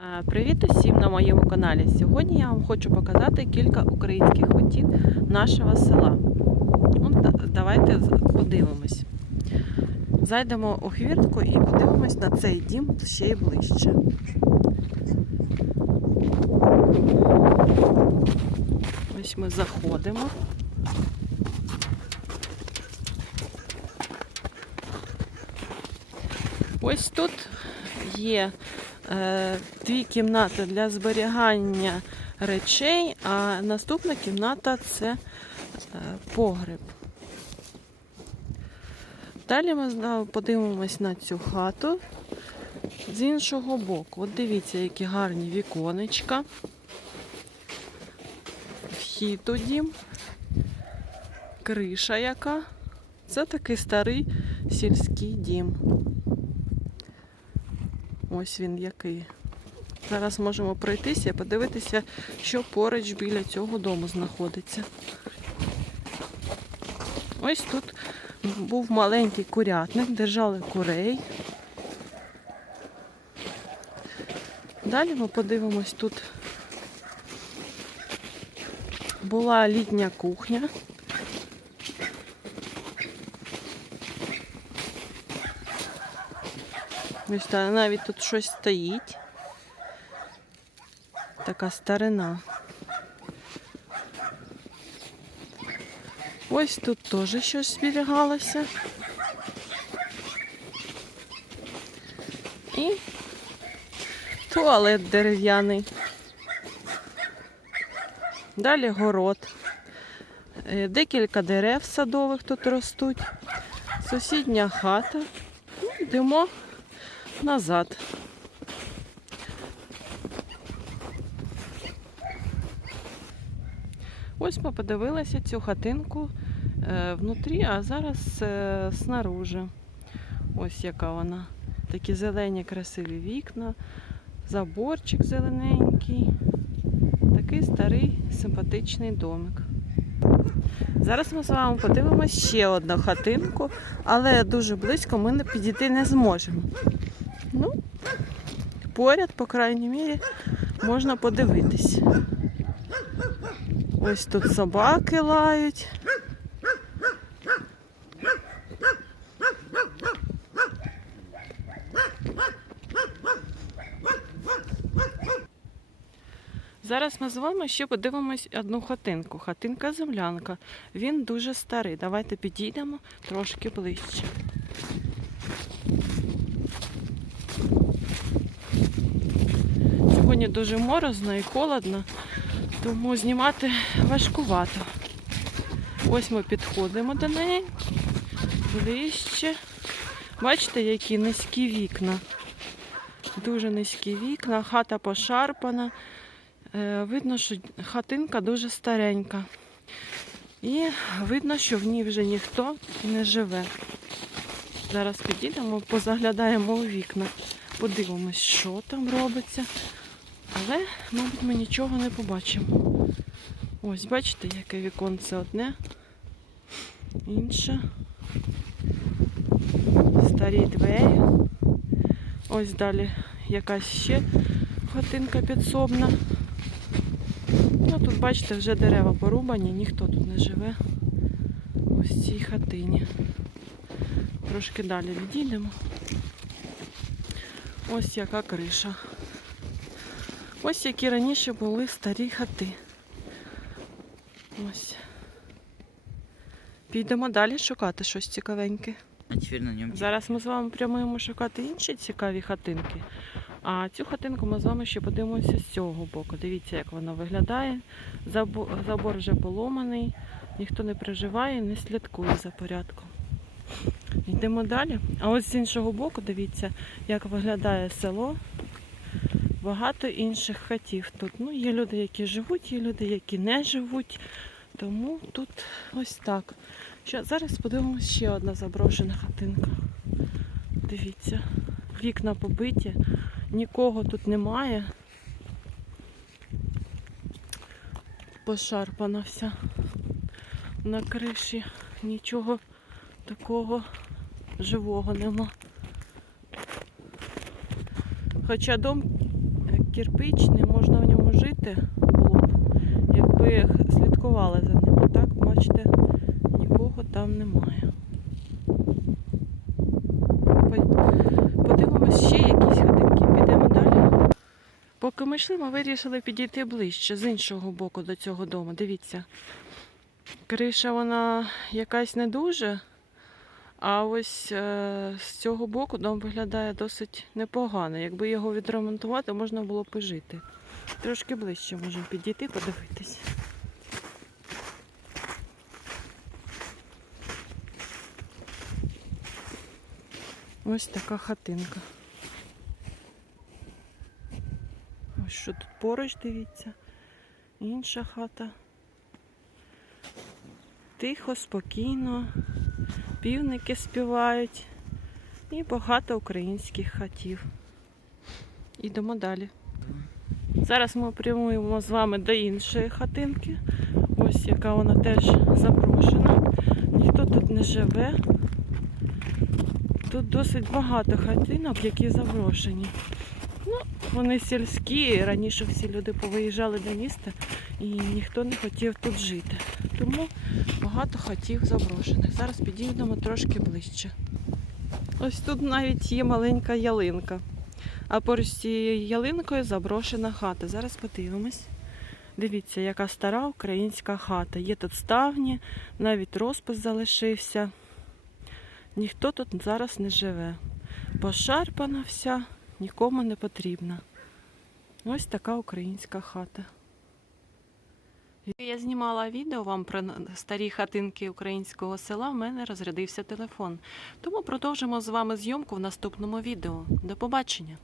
Е, Привіт усім на моєму каналі. Сьогодні я вам хочу показати кілька українських хотів нашого села. Ну, давайте подивимось. Зайдемо у хвіртку і подивимось на цей дім ще й ближче. Ось ми заходимо. Ось тут є дві кімнати для зберігання речей, а наступна кімната це е, погреб. Далі ми подивимось на цю хату з іншого боку. От дивіться, які гарні віконечка. Вхід у дім, криша яка. Це такий старий сільський дім. Ось він який. Зараз можемо пройтися і подивитися, що поруч біля цього дому знаходиться. Ось тут був маленький курятник, держали курей. Далі ми подивимось, тут була літня кухня. Ось та навіть тут щось стоїть. Така старина. Ось тут теж щось зберігалося. І туалет дерев'яний. Далі город. Е, Декілька дерев садових тут ростуть. Сусідня хата. Ну, Йдемо назад. Ось ми подивилися цю хатинку е, внутрі, а зараз е, снаружи. Ось яка вона. Такі зелені красиві вікна, заборчик зелененький. Такий старий симпатичний домик. Зараз ми з вами подивимося ще одну хатинку, але дуже близько ми підійти не зможемо. Ну, поряд, по крайній мірі, можна подивитись. Ось тут собаки лають. Зараз ми з вами ще подивимось одну хатинку. Хатинка землянка. Він дуже старий. Давайте підійдемо трошки ближче. Сьогодні дуже морозно і холодно, тому знімати важкувато. Ось ми підходимо до неї ближче. Бачите, які низькі вікна. Дуже низькі вікна, хата пошарпана. Е, Видно, що хатинка дуже старенька. І видно, що в ній вже ніхто не живе. Зараз підійдемо, позаглядаємо у вікна, подивимось, що там робиться. Але, мабуть, ми нічого не побачимо. Ось, бачите, яке віконце одне, інше. Старі двері. Ось далі якась ще хатинка підсобна. Ну, тут, бачите, вже дерева порубані, ніхто тут не живе. Ось в цій хатині. Трошки далі відійдемо. Ось яка криша. Ось які раніше були старі хати. Ось. Підемо далі шукати щось цікавеньке. Зараз ми з вами прямуємо шукати інші цікаві хатинки. А цю хатинку ми з вами ще подивимося з цього боку. Дивіться, як вона виглядає. Забор вже поломаний, ніхто не проживає, не слідкує за порядком. Йдемо далі. А ось з іншого боку, дивіться, як виглядає село. Багато інших хатів тут. Ну, є люди, які живуть, є люди, які не живуть. Тому тут ось так. Що, зараз подивимося ще одна заброшена хатинка. Дивіться, вікна побиті, нікого тут немає. Пошарпана вся. На криші нічого такого живого нема. Хоча дом кирпичний, можна в ньому жити було б, якби слідкували за ним. А так, бачите, нікого там немає. Подивимось ще якісь хатинки. Підемо далі. Поки ми йшли, ми вирішили підійти ближче з іншого боку до цього дому. Дивіться. Криша вона якась не дуже, а ось е, з цього боку дом виглядає досить непогано. Якби його відремонтувати, можна було б і жити. Трошки ближче можемо підійти, подивитись. Ось така хатинка. Ось що тут поруч, дивіться. Інша хата. Тихо, спокійно, півники співають і багато українських хатів. Ідемо далі. Зараз ми прямуємо з вами до іншої хатинки. Ось яка вона теж заброшена. Ніхто тут не живе. Тут досить багато хатинок, які заброшені. Ну, вони сільські, раніше всі люди повиїжджали до міста і ніхто не хотів тут жити. Тому багато хатів заброшених. Зараз підійдемо трошки ближче. Ось тут навіть є маленька ялинка. А поруч цією ялинкою заброшена хата. Зараз подивимось. Дивіться, яка стара українська хата. Є тут ставні, навіть розпис залишився. Ніхто тут зараз не живе. Пошарпана вся, нікому не потрібна. Ось така українська хата. Я знімала відео вам про старі хатинки українського села. В мене розрядився телефон. Тому продовжимо з вами зйомку в наступному відео. До побачення!